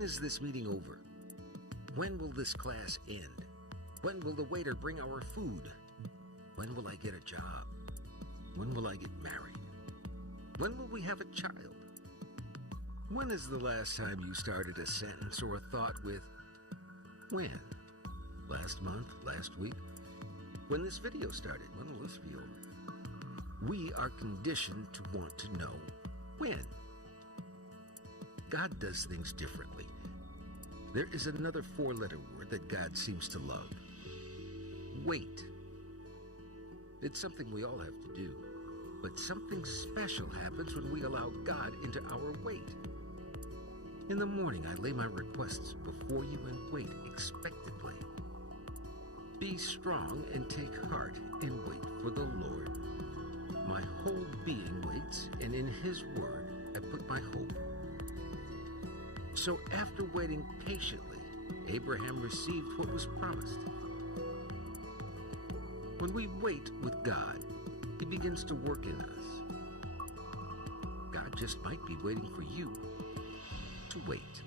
Is this meeting over? When will this class end? When will the waiter bring our food? When will I get a job? When will I get married? When will we have a child? When is the last time you started a sentence or a thought with when? Last month? Last week? When this video started? When will this be over? We are conditioned to want to know when. God does things differently. There is another four-letter word that God seems to love. Wait. It's something we all have to do. But something special happens when we allow God into our wait. In the morning, I lay my requests before you and wait expectantly. Be strong and take heart and wait for the Lord. My whole being waits, and in His word I put my hope. So after waiting patiently, Abraham received what was promised. When we wait with God, He begins to work in us. God just might be waiting for you to wait.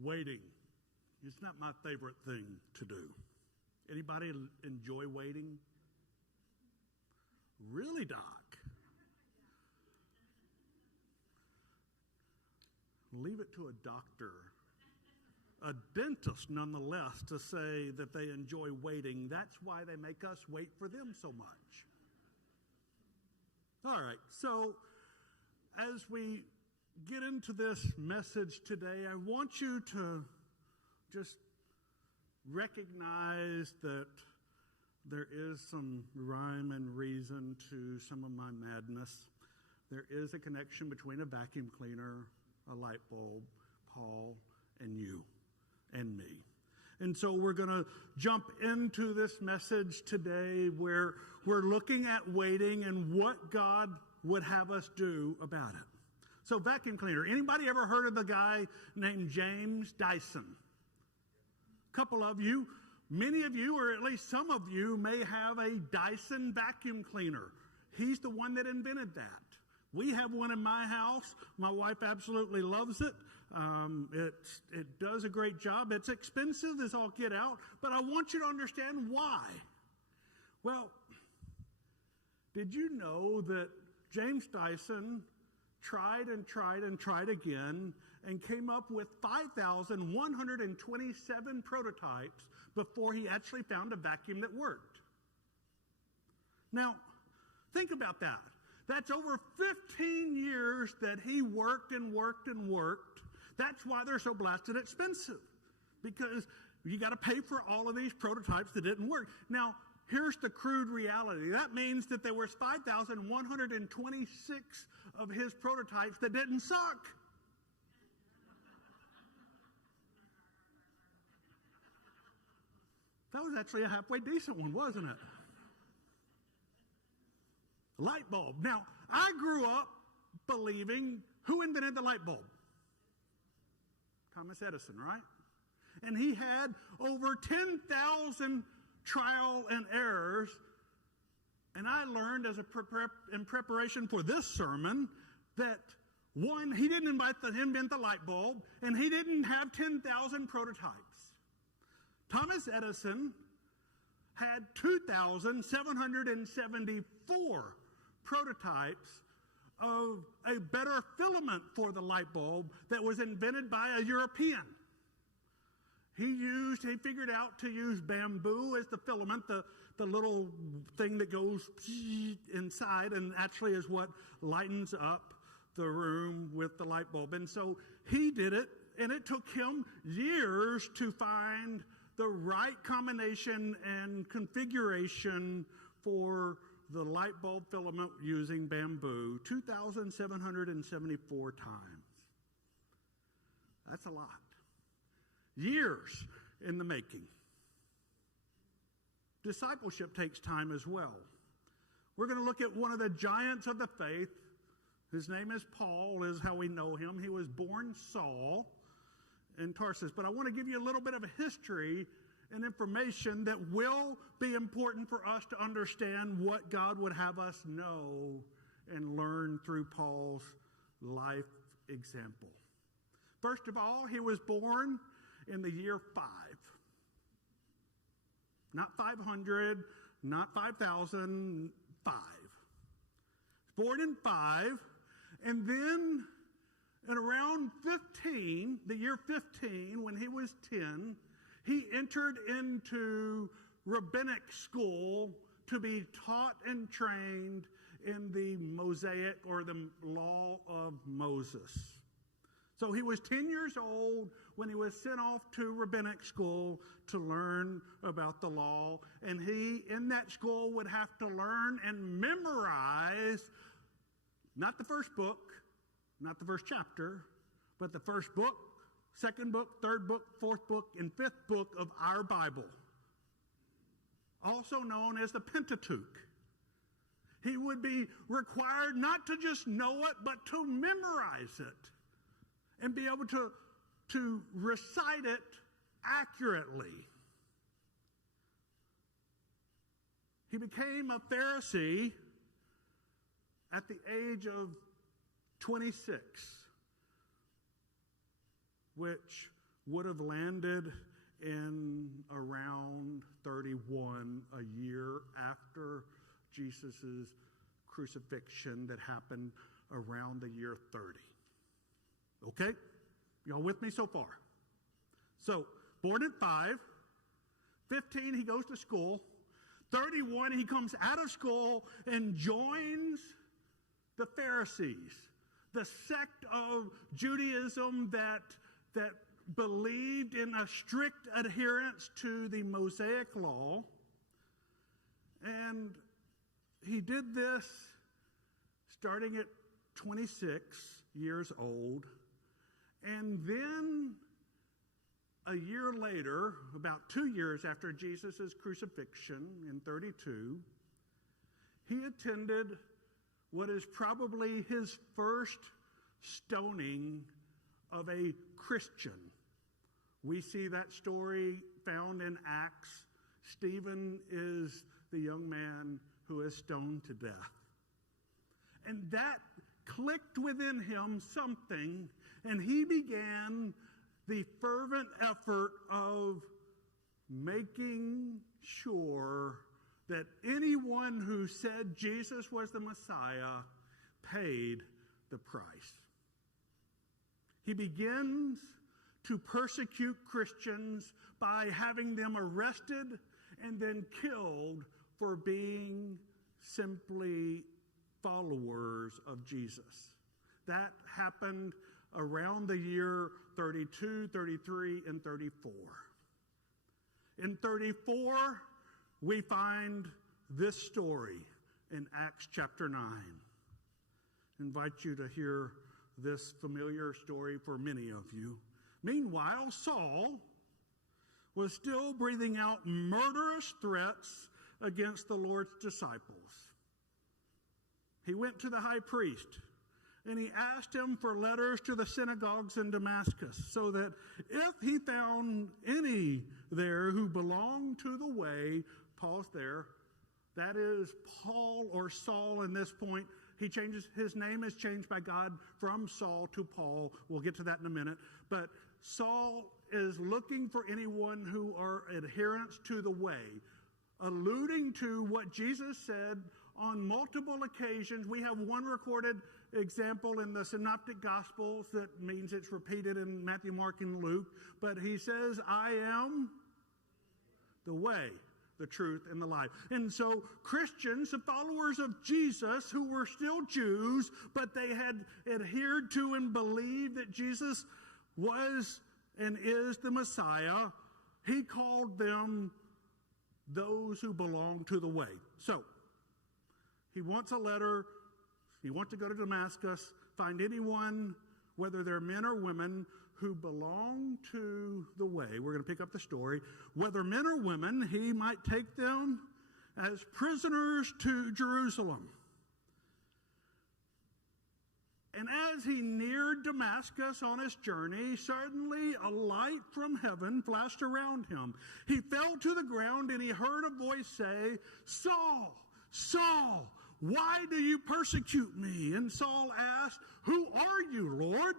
Waiting is not my favorite thing to do. Anybody enjoy waiting? Really, Doc? Leave it to a doctor, a dentist nonetheless, to say that they enjoy waiting. That's why they make us wait for them so much. All right, so as we get into this message today, I want you to just recognize that there is some rhyme and reason to some of my madness. There is a connection between a vacuum cleaner, a light bulb, Paul, and you and me. And so we're going to jump into this message today where we're looking at waiting and what God would have us do about it. So vacuum cleaner. Anybody ever heard of the guy named James Dyson? A couple of you, many of you, or at least some of you may have a Dyson vacuum cleaner. He's the one that invented that. We have one in my house. My wife absolutely loves it. It does a great job. It's expensive as all get out, but I want you to understand why. Well, did you know that James Dyson tried and tried and tried again and came up with 5,127 prototypes before he actually found a vacuum that worked? Now, think about that. That's over 15 years that he worked and worked and worked. That's why they're so blasted expensive, because you got to pay for all of these prototypes that didn't work. Now, here's the crude reality. That means that there was 5,126 of his prototypes that didn't suck. That was actually a halfway decent one, wasn't it? Light bulb. Now, I grew up believing, who invented the light bulb? Thomas Edison, right? And he had over 10,000 trial and errors. And I learned as in preparation for this sermon that, one, he didn't invent the light bulb, and he didn't have 10,000 prototypes. Thomas Edison had 2,774 prototypes of a better filament for the light bulb that was invented by a European. He figured out to use bamboo as the filament, the little thing that goes inside and actually is what lightens up the room with the light bulb. And so he did it, and it took him years to find the right combination and configuration for the light bulb filament using bamboo 2,774 times. That's a lot. Years in the making. Discipleship takes time as well. We're going to look at one of the giants of the faith. His name is Paul, is how we know him. He was born Saul in Tarsus. But I want to give you a little bit of a history and information that will be important for us to understand what God would have us know and learn through Paul's life example. First of all, he was born in the year 5. Not 500, not 5,000, 5. Born in 5, and then at around 15, the year 15, when he was 10, he entered into rabbinic school to be taught and trained in the Mosaic or the law of Moses. So he was 10 years old when he was sent off to rabbinic school to learn about the law. And he, in that school, would have to learn and memorize not the first book, not the first chapter, but the first book, second book, third book, fourth book, and fifth book of our Bible, also known as the Pentateuch. He would be required not to just know it, but to memorize it and be able to recite it accurately. He became a Pharisee at the age of 26, which would have landed in around 31, a year after Jesus' crucifixion that happened around the year 30. Okay? Y'all with me so far? So, born at 5, 15 he goes to school, 31 he comes out of school and joins the Pharisees, the sect of Judaism that believed in a strict adherence to the Mosaic law. And he did this starting at 26 years old. And then a year later, about 2 years after Jesus' crucifixion in 32, he attended what is probably his first stoning of a Christian. We see that story found in Acts. Stephen is the young man who is stoned to death. And that clicked within him something, and he began the fervent effort of making sure that anyone who said Jesus was the Messiah paid the price. He begins to persecute Christians by having them arrested and then killed for being simply followers of Jesus. That happened around the year 32, 33, and 34. In 34, we find this story in Acts chapter 9. I invite you to hear this familiar story for many of you. Meanwhile, Saul was still breathing out murderous threats against the Lord's disciples. He went to the high priest and he asked him for letters to the synagogues in Damascus, so that if he found any there who belonged to the way, Paul's there, that is Paul or Saul in this point. He changes, his name is changed by God from Saul to Paul. We'll get to that in a minute. But Saul is looking for anyone who are adherents to the way, alluding to what Jesus said on multiple occasions. We have one recorded example in the Synoptic Gospels that means it's repeated in Matthew, Mark, and Luke. But he says, I am the way, the truth, and the life. And so Christians, the followers of Jesus, who were still Jews, but they had adhered to and believed that Jesus was and is the Messiah, he called them those who belong to the way. So, he wants a letter. He wants to go to Damascus, find anyone, whether they're men or women, who belong to the way. We're going to pick up the story. Whether men or women, he might take them as prisoners to Jerusalem. And as he neared Damascus on his journey, suddenly a light from heaven flashed around him. He fell to the ground and he heard a voice say, "Saul, Saul, why do you persecute me?" And Saul asked, "Who are you, Lord?"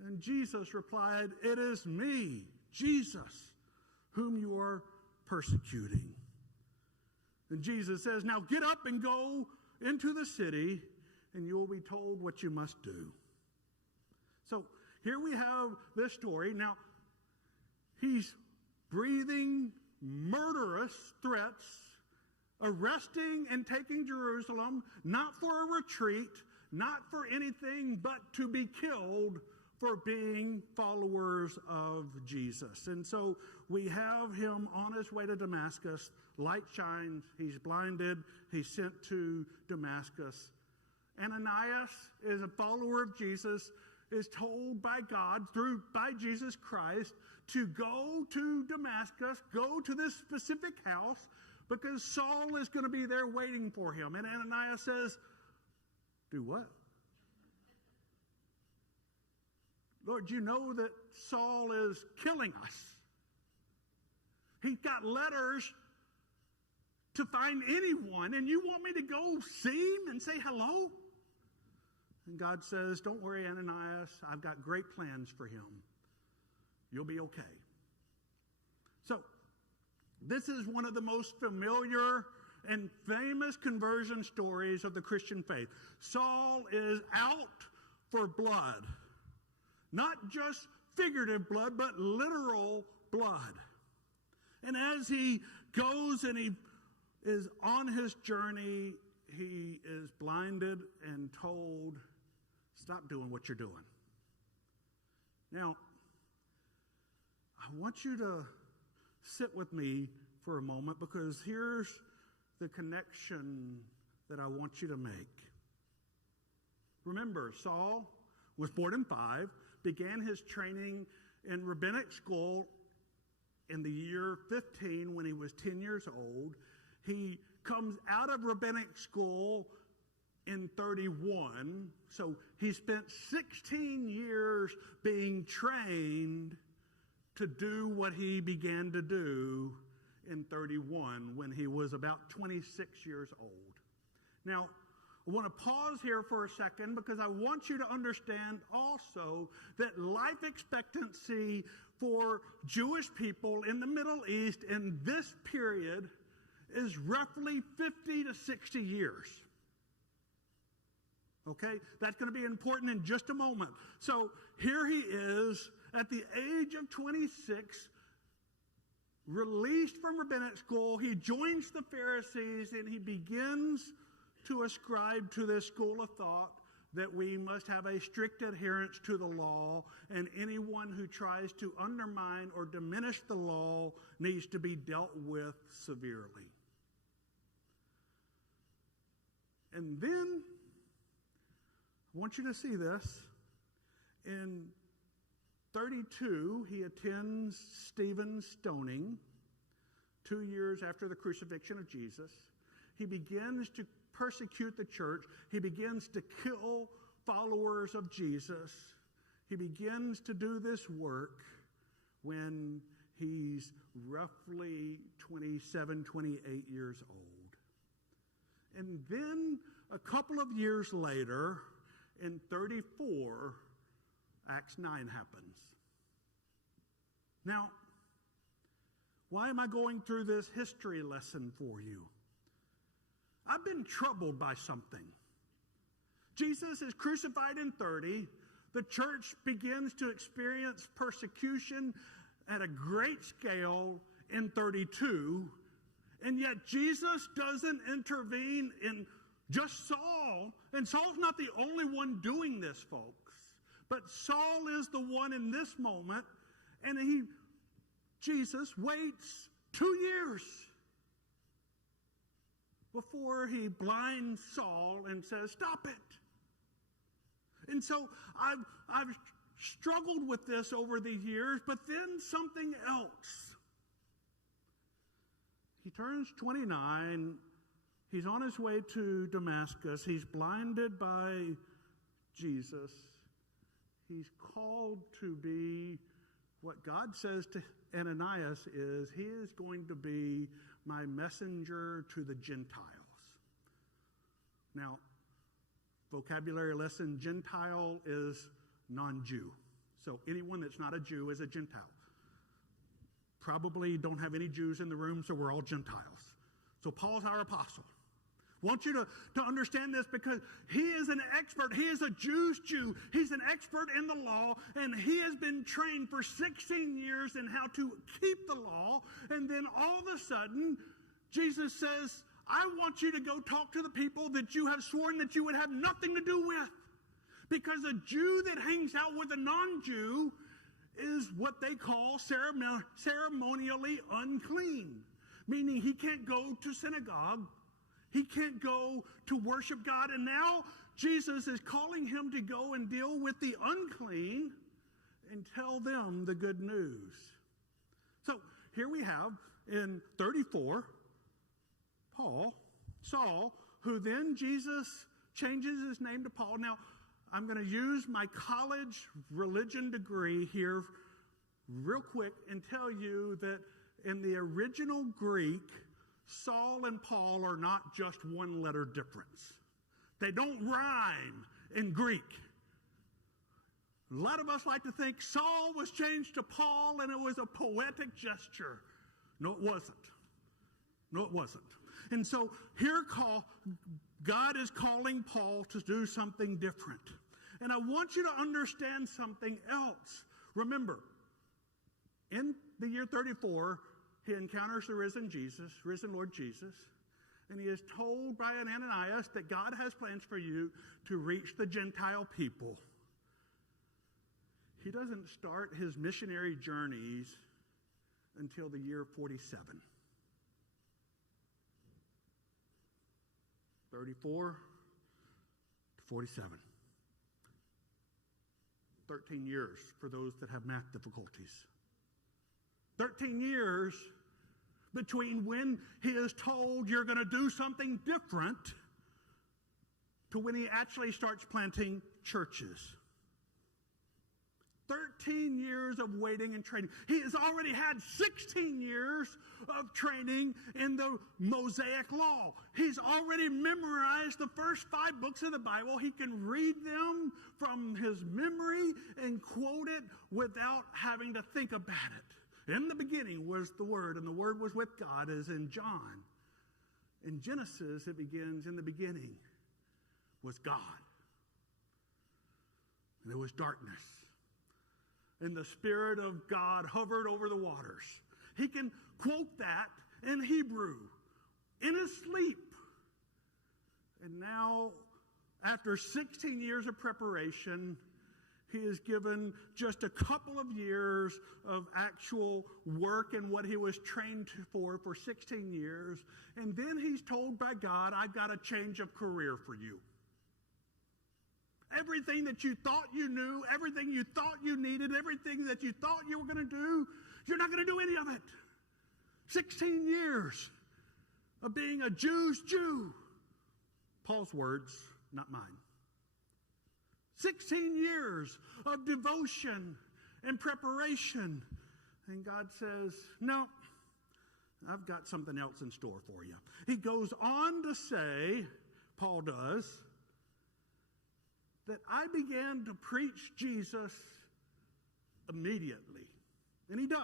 And Jesus replied, "It is me, Jesus, whom you are persecuting." And Jesus says, "Now get up and go into the city, and you will be told what you must do." So here we have this story. Now, he's breathing murderous threats, arresting and taking Jerusalem, not for a retreat, not for anything but to be killed for being followers of Jesus. And so we have him on his way to Damascus. Light shines. He's blinded. He's sent to Damascus. Ananias is a follower of Jesus, is told by God, by Jesus Christ, to go to Damascus, go to this specific house, because Saul is going to be there waiting for him. And Ananias says, "Do what?" "Lord, you know that Saul is killing us. He's got letters to find anyone, and you want me to go see him and say hello?" And God says, "Don't worry, Ananias. I've got great plans for him. You'll be okay." So, this is one of the most familiar and famous conversion stories of the Christian faith. Saul is out for blood. Not just figurative blood, but literal blood. And as he goes and he is on his journey, he is blinded and told, "Stop doing what you're doing." Now, I want you to sit with me for a moment, because here's the connection that I want you to make. Remember, Saul was born in 5, began his training in rabbinic school in the year 15 when he was 10 years old. He comes out of rabbinic school in 31, so he spent 16 years being trained to do what he began to do in 31 when he was about 26 years old. Now, I want to pause here for a second, because I want you to understand also that life expectancy for Jewish people in the Middle East in this period is roughly 50 to 60 years. Okay? That's going to be important in just a moment. So here he is at the age of 26, released from rabbinic school. He joins the Pharisees and he begins to ascribe to this school of thought that we must have a strict adherence to the law, and anyone who tries to undermine or diminish the law needs to be dealt with severely. And then, I want you to see this. In 32, he attends Stephen's stoning, 2 years after the crucifixion of Jesus. He begins to persecute the church. He begins to kill followers of Jesus. He begins to do this work when he's roughly 27, 28 years old. And then a couple of years later, in 34, Acts 9 happens. Now, why am I going through this history lesson for you? I've been troubled by something. Jesus is crucified in 30. The church begins to experience persecution at a great scale in 32. And yet Jesus doesn't intervene in just Saul. And Saul's not the only one doing this, folks. But Saul is the one in this moment. And Jesus waits 2 years before he blinds Saul and says, "Stop it." And so I've struggled with this over the years, but then something else. He turns 29. He's on his way to Damascus. He's blinded by Jesus, he's called to be what God says to Ananias is, he is going to be my messenger to the Gentiles. Now, vocabulary lesson, Gentile is non-Jew. So anyone that's not a Jew is a Gentile. Probably don't have any Jews in the room, so we're all Gentiles. So Paul's our apostle. I want you to understand this because he is an expert. He is a Jew's Jew. He's an expert in the law, and he has been trained for 16 years in how to keep the law. And then all of a sudden, Jesus says, I want you to go talk to the people that you have sworn that you would have nothing to do with. Because a Jew that hangs out with a non-Jew is what they call ceremonially unclean, meaning he can't go to synagogue. He can't go to worship God. And now Jesus is calling him to go and deal with the unclean and tell them the good news. So here we have in 34, Saul, who then Jesus changes his name to Paul. Now, I'm going to use my college religion degree here real quick and tell you that in the original Greek, Saul and Paul are not just one letter difference. They don't rhyme in Greek. A lot of us like to think Saul was changed to Paul and it was a poetic gesture. No, it wasn't. No, it wasn't. And so here God is calling Paul to do something different. And I want you to understand something else. Remember, in the year 34, he encounters the risen Lord Jesus, and he is told by Ananias that God has plans for you to reach the Gentile people. He doesn't start his missionary journeys until the year 47. 34 to 47. 13 years for those that have math difficulties. 13 years between when he is told you're going to do something different to when he actually starts planting churches. 13 years of waiting and training. He has already had 16 years of training in the Mosaic Law. He's already memorized the first 5 books of the Bible. He can read them from his memory and quote it without having to think about it. In the beginning was the Word, and the Word was with God, as in John. In Genesis, it begins, in the beginning was God. And there was darkness. And the Spirit of God hovered over the waters. He can quote that in Hebrew, in his sleep. And now, after 16 years of preparation, he is given just a couple of years of actual work and what he was trained for 16 years. And then he's told by God, I've got a change of career for you. Everything that you thought you knew, everything you thought you needed, everything that you thought you were going to do, you're not going to do any of it. 16 years of being a Jew's Jew. Paul's words, not mine. 16 years of devotion and preparation. And God says, no, I've got something else in store for you. He goes on to say, Paul does, that I began to preach Jesus immediately. And he does.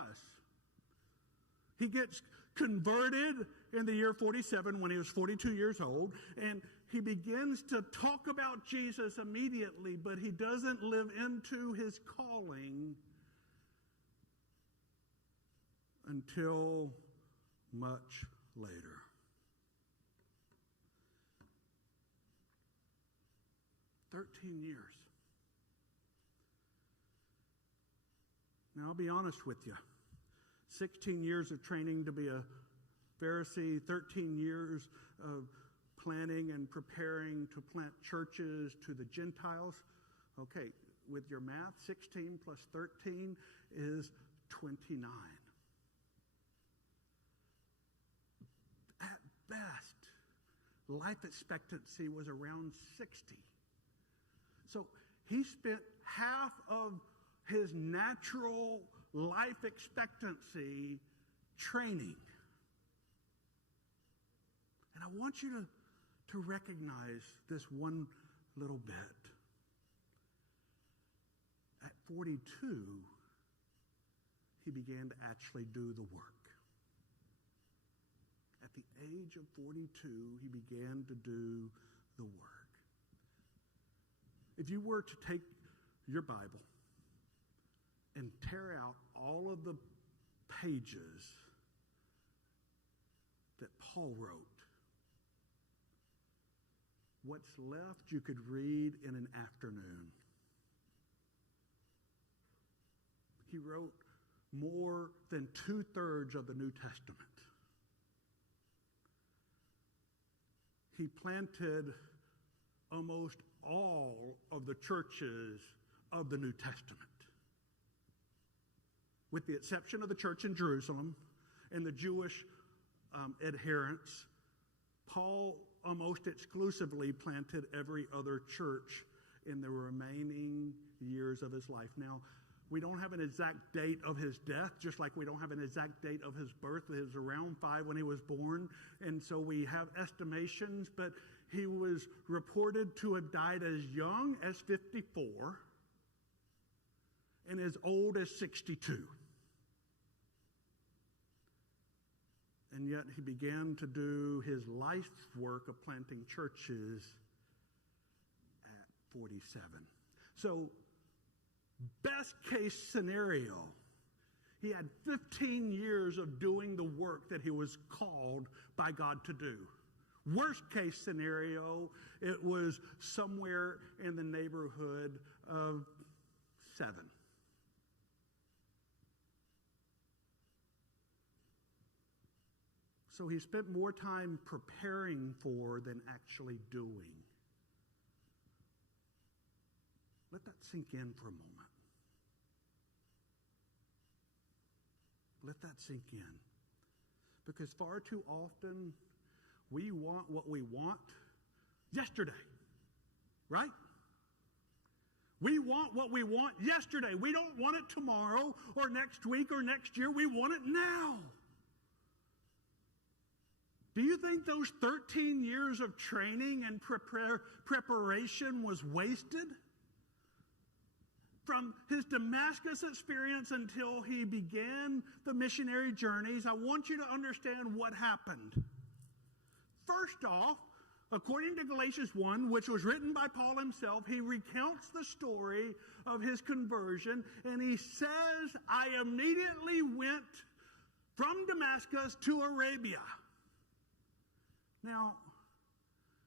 He gets converted in the year 47 when he was 42 years old, and he begins to talk about Jesus immediately, but he doesn't live into his calling until much later. "13 years. Now, I'll be honest with you. 16 years of training to be a Pharisee, 13 years of planning and preparing to plant churches to the Gentiles. Okay, with your math, 16 plus 13 is 29. At best, life expectancy was around 60. So he spent half of his natural life expectancy training. And I want you to recognize this one little bit. At 42, he began to actually do the work. At the age of 42, he began to do the work. If you were to take your Bible and tear out all of the pages that Paul wrote, what's left you could read in an afternoon. He wrote more than 2/3 of the New Testament. He planted almost all of the churches of the New Testament, with the exception of the church in Jerusalem and the Jewish adherents. Paul almost exclusively planted every other church in the remaining years of his life. Now, we don't have an exact date of his death, just like we don't have an exact date of his birth. It was around 5 when he was born, and so we have estimations, but he was reported to have died as young as 54 and as old as 62. And yet he began to do his life work of planting churches at 47. So, best case scenario, he had 15 years of doing the work that he was called by God to do. Worst case scenario, it was somewhere in the neighborhood of 7. So he spent more time preparing for than actually doing. Let that sink in for a moment. Let that sink in. Because far too often, we want what we want yesterday. Right? We want what we want yesterday. We don't want it tomorrow or next week or next year. We want it now. Do you think those 13 years of training and preparation was wasted? From his Damascus experience until he began the missionary journeys, I want you to understand what happened. First off, according to Galatians 1, which was written by Paul himself, he recounts the story of his conversion, and he says, I immediately went from Damascus to Arabia. Now,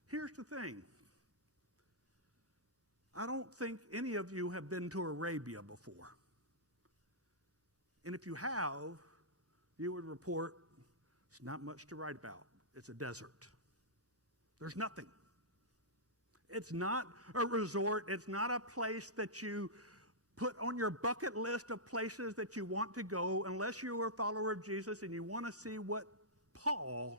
here's the thing. I don't think any of you have been to Arabia before. And if you have, you would report it's not much to write about. It's a desert. There's nothing. It's not a resort. It's not a place that you put on your bucket list of places that you want to go unless you are a follower of Jesus and you want to see what Paul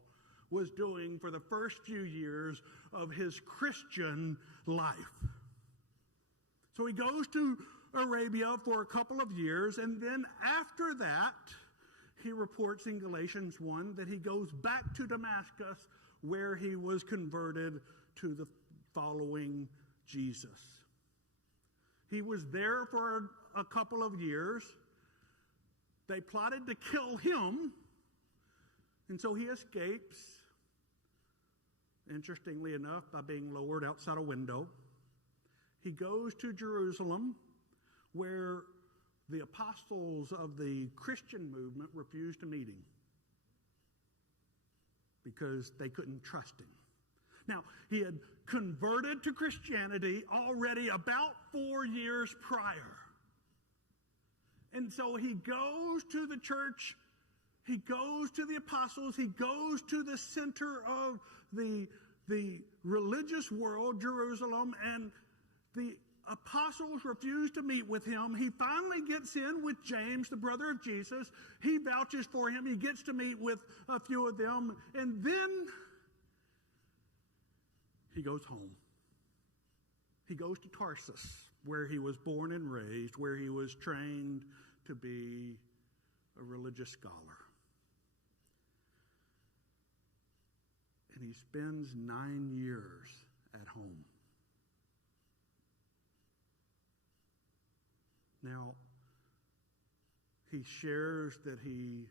was doing for the first few years of his Christian life. So he goes to Arabia for a couple of years, and then after that, he reports in Galatians 1 that he goes back to Damascus where he was converted to the following Jesus. He was there for a couple of years. They plotted to kill him, and so he escapes, interestingly enough, by being lowered outside a window. He goes to Jerusalem, where the apostles of the Christian movement refused to meet him because they couldn't trust him. Now, he had converted to Christianity already about 4 years prior. And so he goes to the church, he goes to the apostles, he goes to the center of the religious world, Jerusalem, and the apostles refuse to meet with him. He finally gets in with James, the brother of Jesus. He vouches for him. He gets to meet with a few of them. And then he goes home. He goes to Tarsus. where he was born and raised, where he was trained to be a religious scholar. And he spends 9 years at home. Now, he shares that he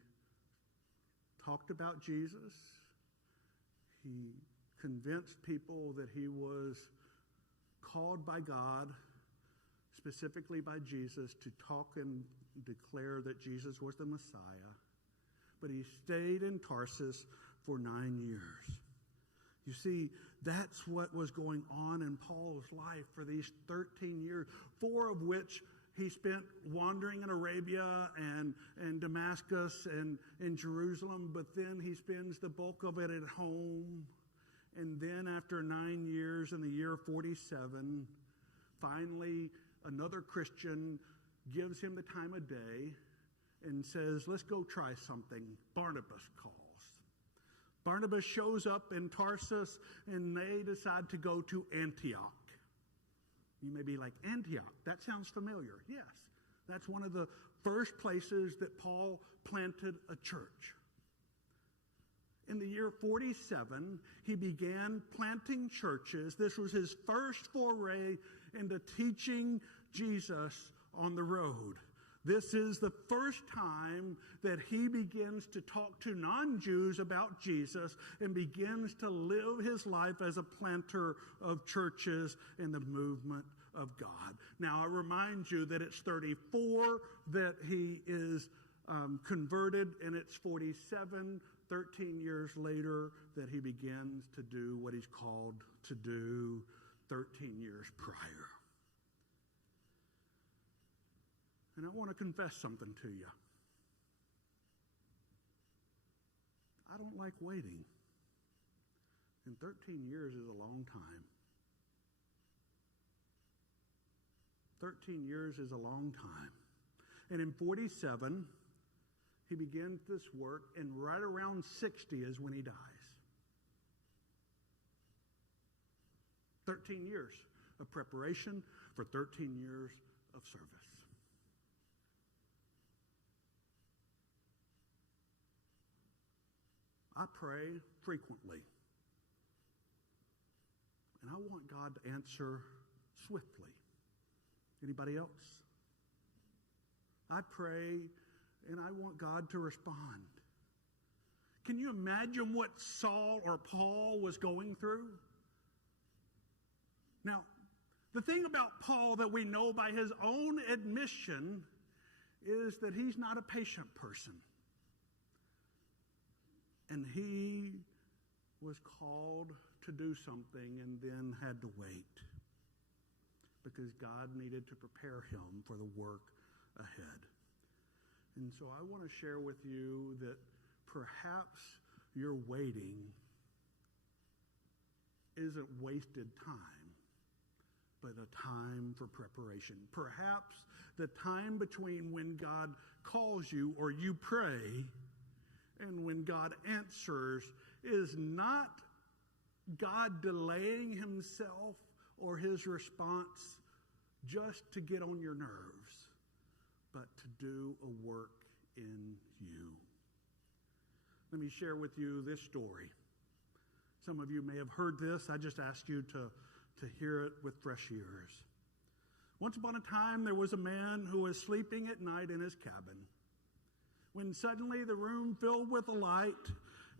talked about Jesus. He convinced people that he was called by God, specifically by Jesus, to talk and declare that Jesus was the Messiah. But he stayed in Tarsus for 9 years. You see, that's what was going on in Paul's life for these 13 years, 4 of which he spent wandering in Arabia and Damascus and Jerusalem, but then he spends the bulk of it at home. And then after 9 years, in the year 47, finally another Christian gives him the time of day and says, let's go try something. Barnabas calls. Barnabas shows up in Tarsus, and they decide to go to Antioch. You may be like, Antioch, that sounds familiar. Yes, that's one of the first places that Paul planted a church. In the year 47, he began planting churches. This was his first foray into teaching Jesus on the road. This is the first time that he begins to talk to non-Jews about Jesus and begins to live his life as a planter of churches in the movement of God. Now, I remind you that it's 34 that he is converted, and it's 47, 13 years later, that he begins to do what he's called to do 13 years prior. And I want to confess something to you. I don't like waiting. And 13 years is a long time. 13 years is a long time. And in 47, he begins this work, and right around 60 is when he dies. 13 years of preparation for 13 years of service. I pray frequently, and I want God to answer swiftly. Anybody else? I pray, and I want God to respond. Can you imagine what Saul or Paul was going through? Now, the thing about Paul that we know by his own admission is that he's not a patient person. And he was called to do something and then had to wait because God needed to prepare him for the work ahead. And so I want to share with you that perhaps your waiting isn't wasted time, but a time for preparation. Perhaps the time between when God calls you or you pray and when God answers is not God delaying himself or his response just to get on your nerves, but to do a work in you. Let me share with you this story. Some of you may have heard this. I just ask you to hear it with fresh ears. Once upon a time, there was a man who was sleeping at night in his cabin, when suddenly the room filled with a light,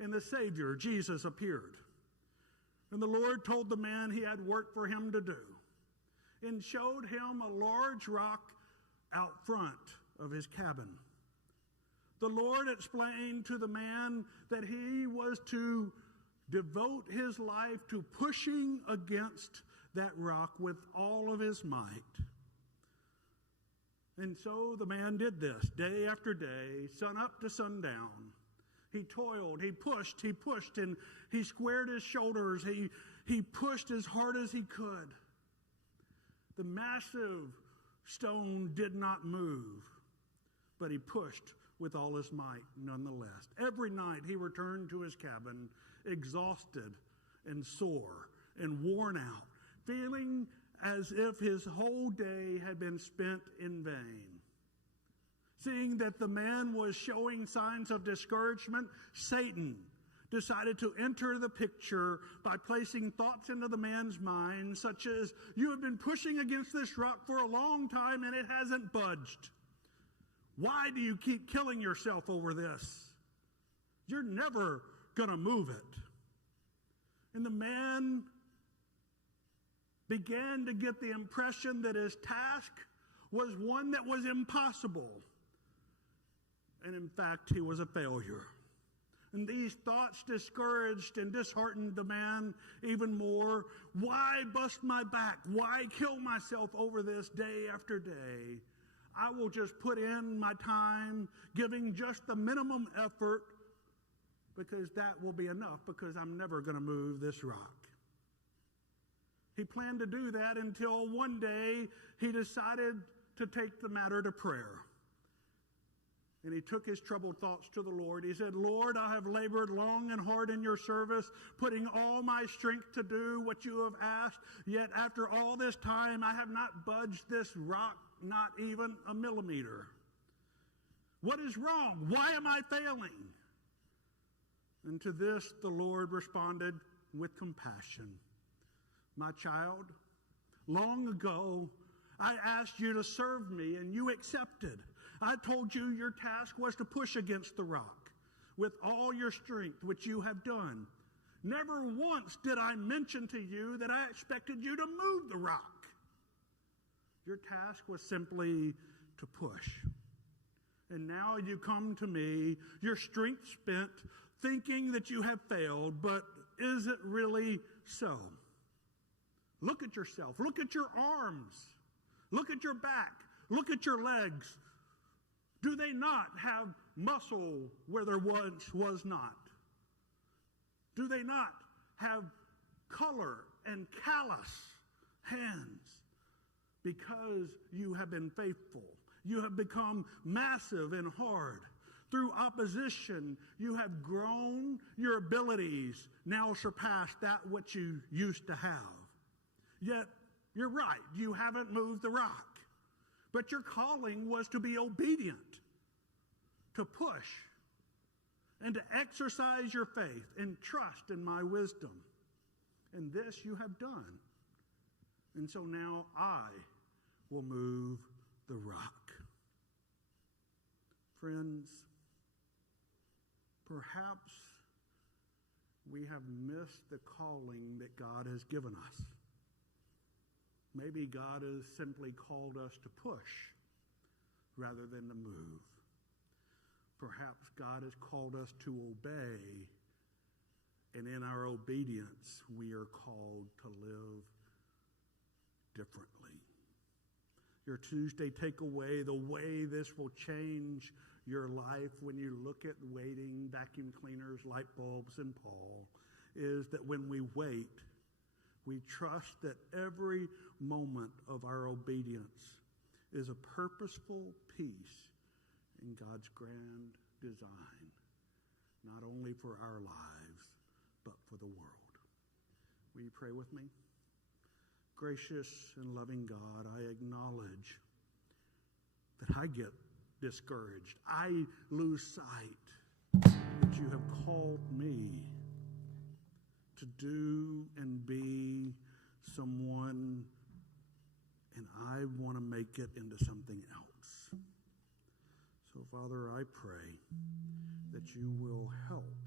and the Savior, Jesus, appeared. And the Lord told the man he had work for him to do, and showed him a large rock out front of his cabin. The Lord explained to the man that he was to devote his life to pushing against that rock with all of his might. And so the man did this day after day, sun up to sundown. He toiled, he pushed, and he squared his shoulders. He pushed as hard as he could. The massive stone did not move, but he pushed with all his might nonetheless. Every night he returned to his cabin, exhausted and sore and worn out, feeling as if his whole day had been spent in vain. Seeing that the man was showing signs of discouragement, Satan decided to enter the picture by placing thoughts into the man's mind, such as, "You have been pushing against this rock for a long time and it hasn't budged. Why do you keep killing yourself over this? You're never going to move it." And the man began to get the impression that his task was one that was impossible. And in fact, he was a failure. And these thoughts discouraged and disheartened the man even more. Why bust my back? Why kill myself over this day after day? I will just put in my time, giving just the minimum effort, because that will be enough, because I'm never going to move this rock. He planned to do that until one day he decided to take the matter to prayer. And he took his troubled thoughts to the Lord. He said, "Lord, I have labored long and hard in your service, putting all my strength to do what you have asked. Yet after all this time, I have not budged this rock, not even a millimeter. What is wrong? Why am I failing?" And to this, the Lord responded with compassion. "My child, long ago, I asked you to serve me, and you accepted. I told you your task was to push against the rock with all your strength, which you have done. Never once did I mention to you that I expected you to move the rock. Your task was simply to push. And now you come to me, your strength spent, thinking that you have failed, but is it really so? Look at yourself. Look at your arms. Look at your back. Look at your legs. Do they not have muscle where there once was not? Do they not have color and callous hands? Because you have been faithful, you have become massive and hard. Through opposition, you have grown. Your abilities now surpass that which you used to have. Yet, you're right, you haven't moved the rock. But your calling was to be obedient, to push, and to exercise your faith and trust in my wisdom. And this you have done. And so now I will move the rock." Friends, perhaps we have missed the calling that God has given us. Maybe God has simply called us to push rather than to move. Perhaps God has called us to obey, and in our obedience, we are called to live differently. Your Tuesday takeaway, the way this will change your life when you look at waiting, vacuum cleaners, light bulbs, and Paul, is that when we wait, we trust that every moment of our obedience is a purposeful piece in God's grand design, not only for our lives, but for the world. Will you pray with me? Gracious and loving God, I acknowledge that I get discouraged. I lose sight that you have called me to do and be someone, and I want to make it into something else. So, Father, I pray that you will help